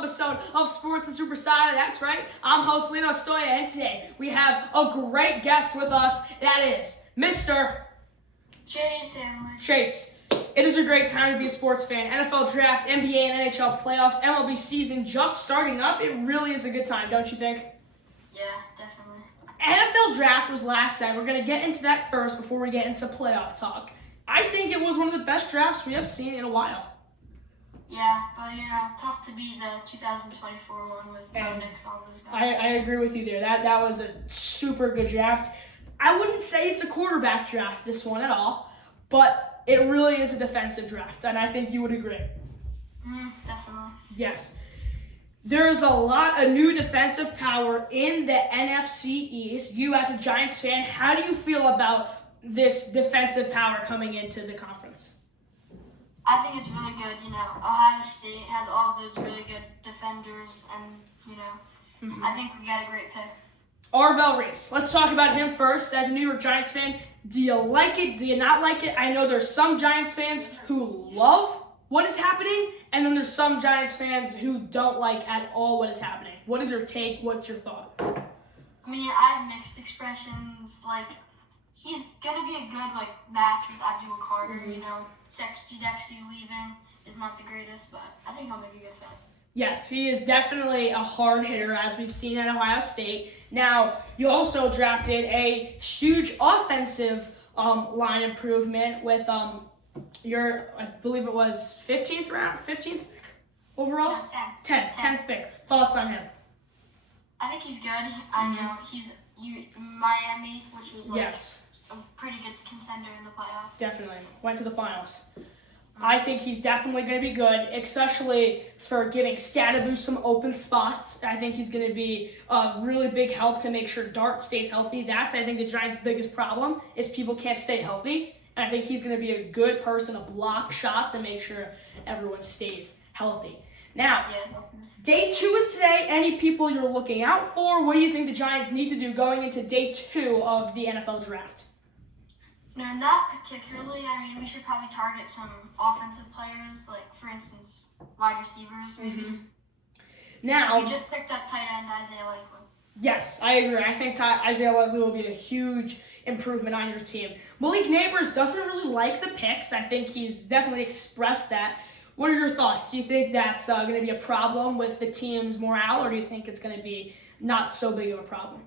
episode of Sports and Soppressata. That's right, I'm host Lino Stoja, and today we have a great guest with us. That is Mr. Chace Hanley. Chace. It is a great time to be a sports fan. NFL draft, NBA and NHL playoffs, MLB season just starting up. It really is a good time, don't you think? Yeah, definitely. NFL draft was last night. We're going to get into that first before we get into playoff talk. I think it was one of the best drafts we have seen in a while. Yeah, but tough to beat the 2024 one with York Knicks, all those guys. I agree with you there. That was a super good draft. I wouldn't say it's a quarterback draft, this one at all, but it really is a defensive draft, and I think you would agree. Definitely. Yes. There's a lot of new defensive power in the NFC East. You as a Giants fan, how do you feel about this defensive power coming into the conference? I think it's really good. Ohio State has all of those really good defenders, and, I think we got a great pick. Arvell Reese. Let's talk about him first. As a New York Giants fan, do you like it? Do you not like it? I know there's some Giants fans who love what is happening, and then there's some Giants fans who don't like at all what is happening. What is your take? What's your thought? I mean, I have mixed expressions. He's going to be a good, match with Abdul Carter. Dexy leaving is not the greatest, but I think he'll make a good fit. Yes, he is definitely a hard hitter, as we've seen at Ohio State. Now, you also drafted a huge offensive line improvement with your, I believe it was 15th pick overall? No, 10th pick. Thoughts on him? I think he's good. I know he's Miami, which was yes, a pretty good contender in the playoffs. Definitely. Went to the finals. I think he's definitely going to be good, especially for giving Scadaboo some open spots. I think he's going to be a really big help to make sure Dart stays healthy. That's, I think, the Giants' biggest problem is people can't stay healthy. And I think he's going to be a good person to block shots and make sure everyone stays healthy. Now, day 2 is today. Any people you're looking out for? What do you think the Giants need to do going into day 2 of the NFL draft? No, not particularly. I mean, we should probably target some offensive players, for instance, wide receivers, maybe. Now, we just picked up tight end Isaiah Likely. Yes, I agree. I think Isaiah Likely will be a huge improvement on your team. Malik Neighbors doesn't really like the picks. I think he's definitely expressed that. What are your thoughts? Do you think that's going to be a problem with the team's morale, or do you think it's going to be not so big of a problem?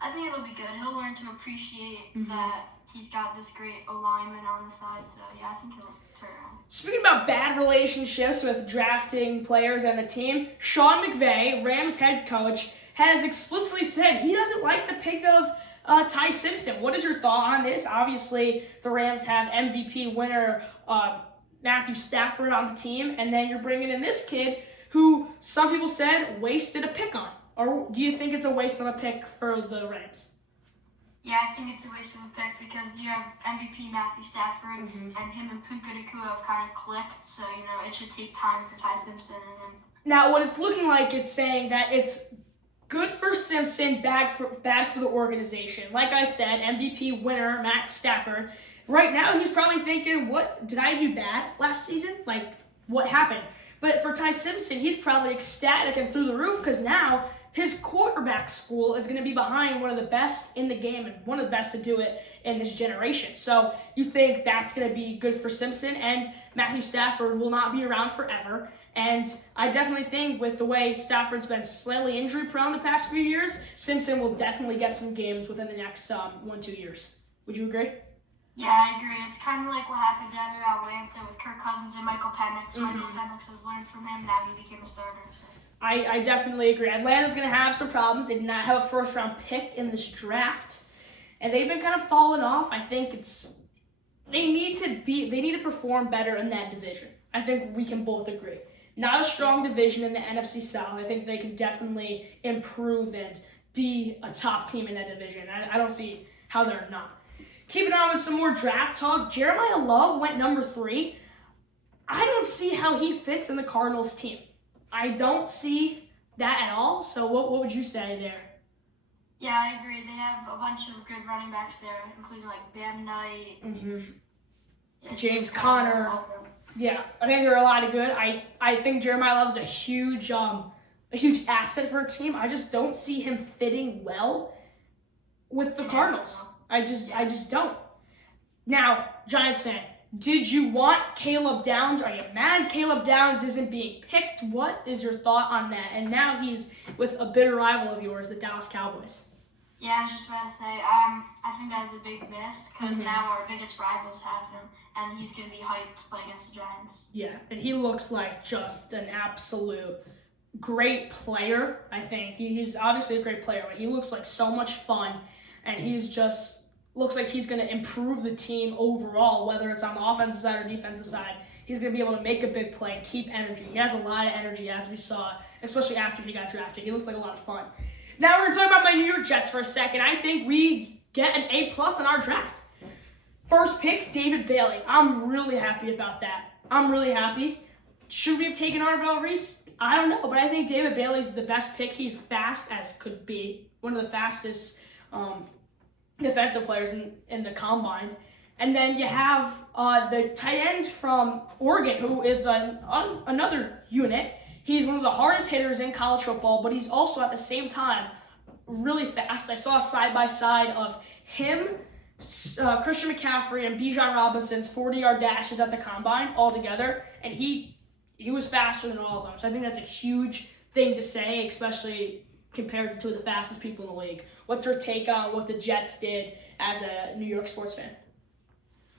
I think it'll be good. He'll learn to appreciate that he's got this great alignment on the side, so I think he'll turn around. Speaking about bad relationships with drafting players and the team, Sean McVay, Rams head coach, has explicitly said he doesn't like the pick of Ty Simpson. What is your thought on this? Obviously, the Rams have MVP winner Matthew Stafford on the team, and then you're bringing in this kid who some people said wasted a pick on. Or do you think it's a waste of a pick for the Rams? Yeah, I think it's a waste of a pick because you have MVP Matthew Stafford and him and Puka Nacua have kind of clicked, so, it should take time for Ty Simpson. Now, what it's looking like, it's saying that it's good for Simpson, bad for the organization. Like I said, MVP winner Matt Stafford. Right now, he's probably thinking, what, did I do bad last season? What happened? But for Ty Simpson, he's probably ecstatic and through the roof because now his quarterback school is going to be behind one of the best in the game and one of the best to do it in this generation. So you think that's going to be good for Simpson, and Matthew Stafford will not be around forever. And I definitely think with the way Stafford's been slightly injury prone the past few years, Simpson will definitely get some games within the next 1-2 years. Would you agree? Yeah, I agree. It's kind of like what happened down in Atlanta with Kirk Cousins and Michael Penix. Michael Penix has learned from him. Now he became a starter. So. I definitely agree. Atlanta's going to have some problems. They did not have a first-round pick in this draft, and they've been kind of falling off. I think they need to perform better in that division. I think we can both agree. Not a strong division in the NFC South. I think they can definitely improve and be a top team in that division. I don't see how they're not. Keeping on with some more draft talk, Jeremiah Love went number 3. I don't see how he fits in the Cardinals team. I don't see that at all. So what would you say there? Yeah, I agree. They have a bunch of good running backs there, including Bam Knight, James Conner. Yeah, I think they're a lot of good. I think Jeremiah Love is a huge asset for a team. I just don't see him fitting well with the Cardinals. I just don't. Now, Giants fan, did you want Caleb Downs? Are you mad Caleb Downs isn't being picked? What is your thought on that? And now he's with a bitter rival of yours, the Dallas Cowboys. Yeah, I was just about to say, I think that's a big miss because now our biggest rivals have him, and he's going to be hyped to play against the Giants. Yeah, and he looks like just an absolute great player, I think. He's obviously a great player, but he looks like so much fun, and he's just looks like he's going to improve the team overall, whether it's on the offensive side or defensive side. He's going to be able to make a big play and keep energy. He has a lot of energy, as we saw, especially after he got drafted. He looks like a lot of fun. Now we're going to talk about my New York Jets for a second. I think we get an A+ in our draft. First pick, David Bailey. I'm really happy about that. I'm really happy. Should we have taken Arvell Reese? I don't know, but I think David Bailey's the best pick. He's fast as could be. One of the fastest defensive players in the combine. And then you have the tight end from Oregon, who is another unit. He's one of the hardest hitters in college football, but he's also at the same time really fast. I saw a side-by-side of him, Christian McCaffrey, and Bijan Robinson's 40-yard dashes at the combine all together, and he was faster than all of them. So I think that's a huge thing to say, especially compared to two of the fastest people in the league. What's your take on what the Jets did as a New York sports fan?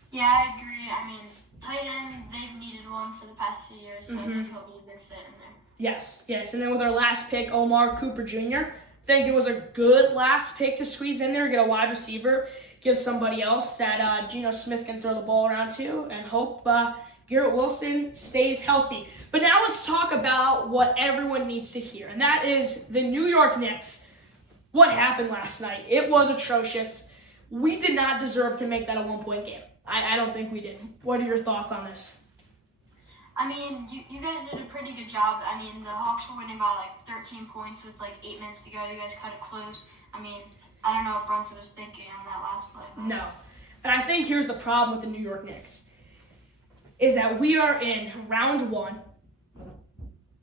Yeah, I agree. I mean, tight end, they've needed one for the past few years, so I think he'll be a big fit in there. Yes. And then with our last pick, Omar Cooper Jr., I think it was a good last pick to squeeze in there, get a wide receiver, give somebody else that Geno Smith can throw the ball around to, and hope Garrett Wilson stays healthy. But now let's talk about what everyone needs to hear, and that is the New York Knicks. What happened last night? It was atrocious. We did not deserve to make that a one-point game. I don't think we did. What are your thoughts on this? I mean, you guys did a pretty good job. I mean, the Hawks were winning by 13 points with 8 minutes to go. You guys cut it close. I mean, I don't know what Brunson was thinking on that last play. No. And I think here's the problem with the New York Knicks, is that we are in round 1,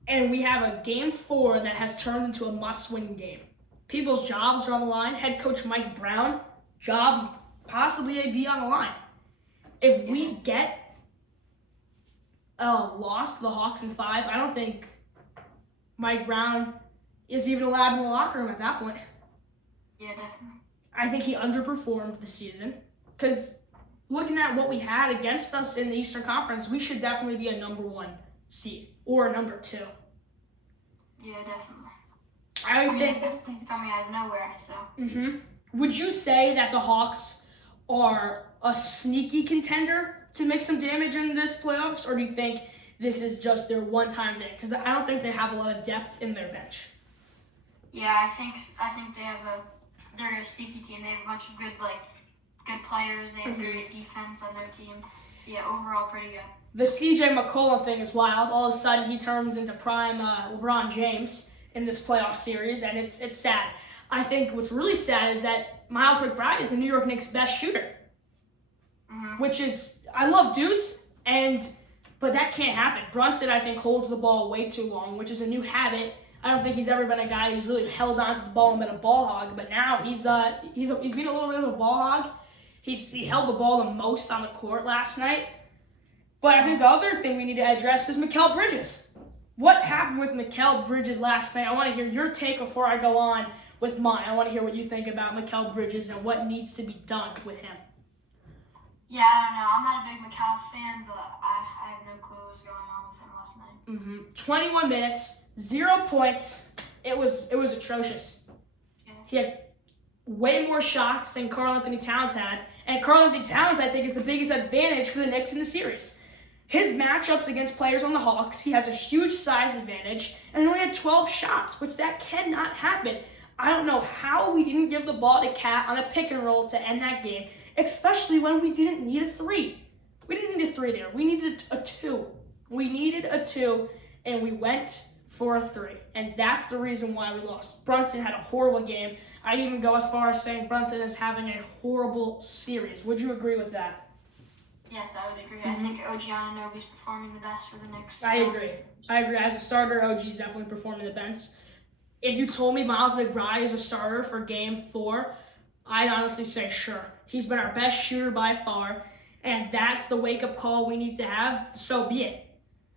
and we have a game 4 that has turned into a must-win game. People's jobs are on the line. Head coach Mike Brown, job possibly a be on the line. If we get lost to the Hawks in 5, I don't think Mike Brown is even allowed in the locker room at that point. Yeah, definitely. I think he underperformed this season because looking at what we had against us in the Eastern Conference, we should definitely be a number 1 seed or a number 2. Yeah, definitely. I think this thing's coming out of nowhere, so. Would you say that the Hawks are a sneaky contender to make some damage in this playoffs, or do you think this is just their one-time thing? Because I don't think they have a lot of depth in their bench. Yeah, I think they're a sneaky team. They have a bunch of good players. They have great defense on their team. So yeah, overall pretty good. The CJ McCollum thing is wild. All of a sudden, he turns into prime LeBron James in this playoff series, and it's sad. I think what's really sad is that Miles McBride is the New York Knicks' best shooter, which is, I love Deuce, but that can't happen. Brunson, I think, holds the ball way too long, which is a new habit. I don't think he's ever been a guy who's really held on to the ball and been a ball hog, but now he's been a little bit of a ball hog. He held the ball the most on the court last night. But I think the other thing we need to address is Mikal Bridges. What happened with Mikal Bridges last night? I want to hear your take before I go on with mine. I want to hear what you think about Mikal Bridges and what needs to be done with him. Yeah, I don't know. I'm not a big Mikal fan, but I have no clue what was going on with him last night. 21 minutes, 0 points. It was atrocious. Yeah. He had way more shots than Karl Anthony Towns had, and Karl Anthony Towns, I think, is the biggest advantage for the Knicks in the series. His matchups against players on the Hawks, he has a huge size advantage, and he only had 12 shots, which that cannot happen. I don't know how we didn't give the ball to Cat on a pick and roll to end that game, especially when we didn't need a 3. We didn't need a 3 there. We needed a 2. We needed a 2, and we went for a 3. And that's the reason why we lost. Brunson had a horrible game. I'd even go as far as saying Brunson is having a horrible series. Would you agree with that? Yes, I would agree. I think OG Anunoby's performing the best for the Knicks. I agree. As a starter, OG's definitely performing the best. If you told me Miles McBride is a starter for Game 4, I'd honestly say sure. He's been our best shooter by far, and if that's the wake-up call we need to have, so be it.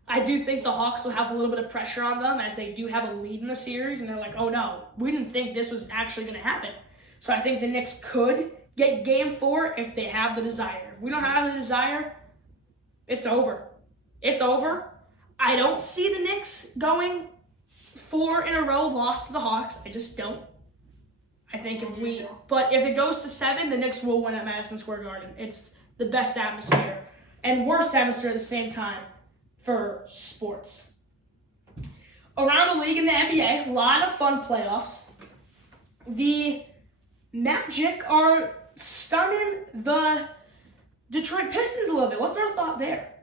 I do think the Hawks will have a little bit of pressure on them as they do have a lead in the series, and they're like, oh no, we didn't think this was actually going to happen. So I think the Knicks could get Game 4 if they have the desire. If we don't have the desire, it's over. It's over. I don't see the Knicks going 4 in a row lost to the Hawks. I just don't. I think but if it goes to 7, the Knicks will win at Madison Square Garden. It's the best atmosphere and worst atmosphere at the same time for sports. Around the league in the NBA, a lot of fun playoffs. The Magic are stunning the Detroit Pistons a little bit. What's our thought there?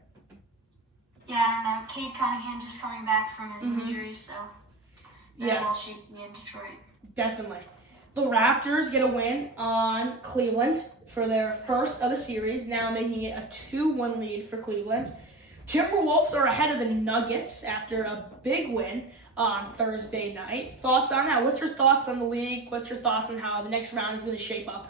Yeah, I don't know. Kate Cunningham just coming back from his injury, so that all shaped me in Detroit. Definitely. The Raptors get a win on Cleveland for their first of the series, now making it a 2-1 lead for Cleveland. Timberwolves are ahead of the Nuggets after a big win on Thursday night. Thoughts on that? What's your thoughts on the league? What's your thoughts on how the next round is going to shape up?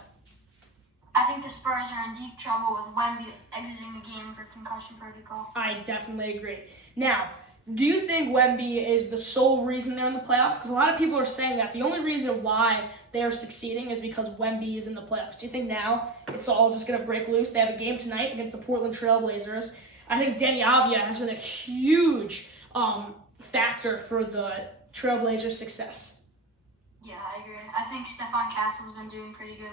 I think the Spurs are in deep trouble with Wemby exiting the game for concussion protocol. I definitely agree. Now, do you think Wemby is the sole reason they're in the playoffs? Because a lot of people are saying that the only reason why they're succeeding is because Wemby is in the playoffs. Do you think now it's all just going to break loose? They have a game tonight against the Portland Trail Blazers. I think Deni Avdija has been a huge factor for the Trailblazers' success. Yeah, I agree. I think Stephon Castle's been doing pretty good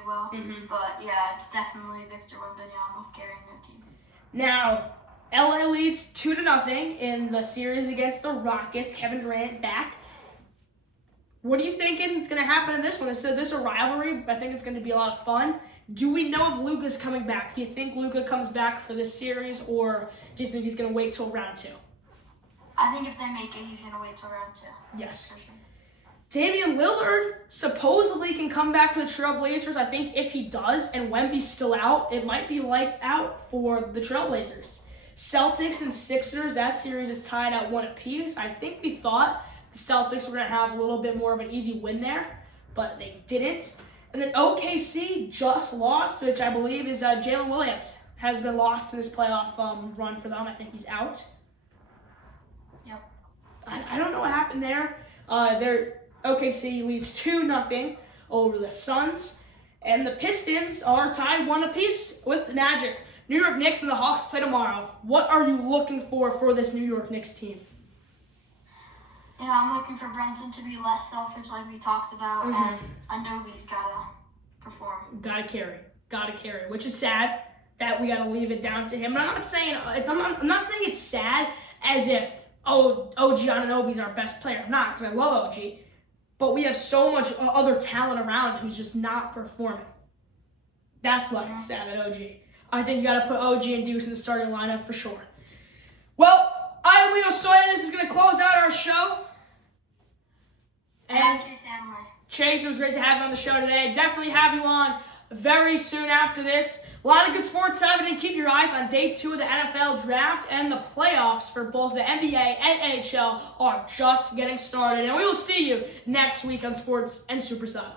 but yeah, it's definitely Victor Wembanyama carrying their team. Now, LA leads 2-0 in the series against the Rockets. Kevin Durant back. What are you thinking is going to happen in this one? This is a rivalry. I think it's going to be a lot of fun. Do we know if Luka's coming back? Do you think Luka comes back for this series, or do you think he's going to wait till round 2? I think if they make it, he's going to wait till round 2. Yes. For sure. Damian Lillard supposedly can come back for the Trailblazers. I think if he does and Wemby's still out, it might be lights out for the Trailblazers. Celtics and Sixers, that series is tied at 1 apiece. I think we thought the Celtics were going to have a little bit more of an easy win there, but they didn't. And then OKC just lost, which I believe is Jalen Williams has been lost in this playoff run for them. I think he's out. Yep. I don't know what happened there. OKC leads 2-0 over the Suns. And the Pistons are tied 1 apiece with the Magic. New York Knicks and the Hawks play tomorrow. What are you looking for this New York Knicks team? You know, I'm looking for Brunson to be less selfish like we talked about, and Anunoby's got to perform. Gotta carry, which is sad that we gotta leave it down to him. But I'm not saying it's sad as if, OG Anunoby's our best player. I'm not, because I love OG. But we have so much other talent around who's just not performing. That's why it's sad at OG. I think you got to put OG and Deuce in the starting lineup for sure. Well, I'm Lino Stoja. This is going to close out our show. And I'm Chace Hanley. Chase, it was great to have you on the show today. Definitely have you on very soon after this. A lot of good sports happening. Keep your eyes on day 2 of the NFL draft, and the playoffs for both the NBA and NHL are just getting started. And we will see you next week on Sports and Soppressata.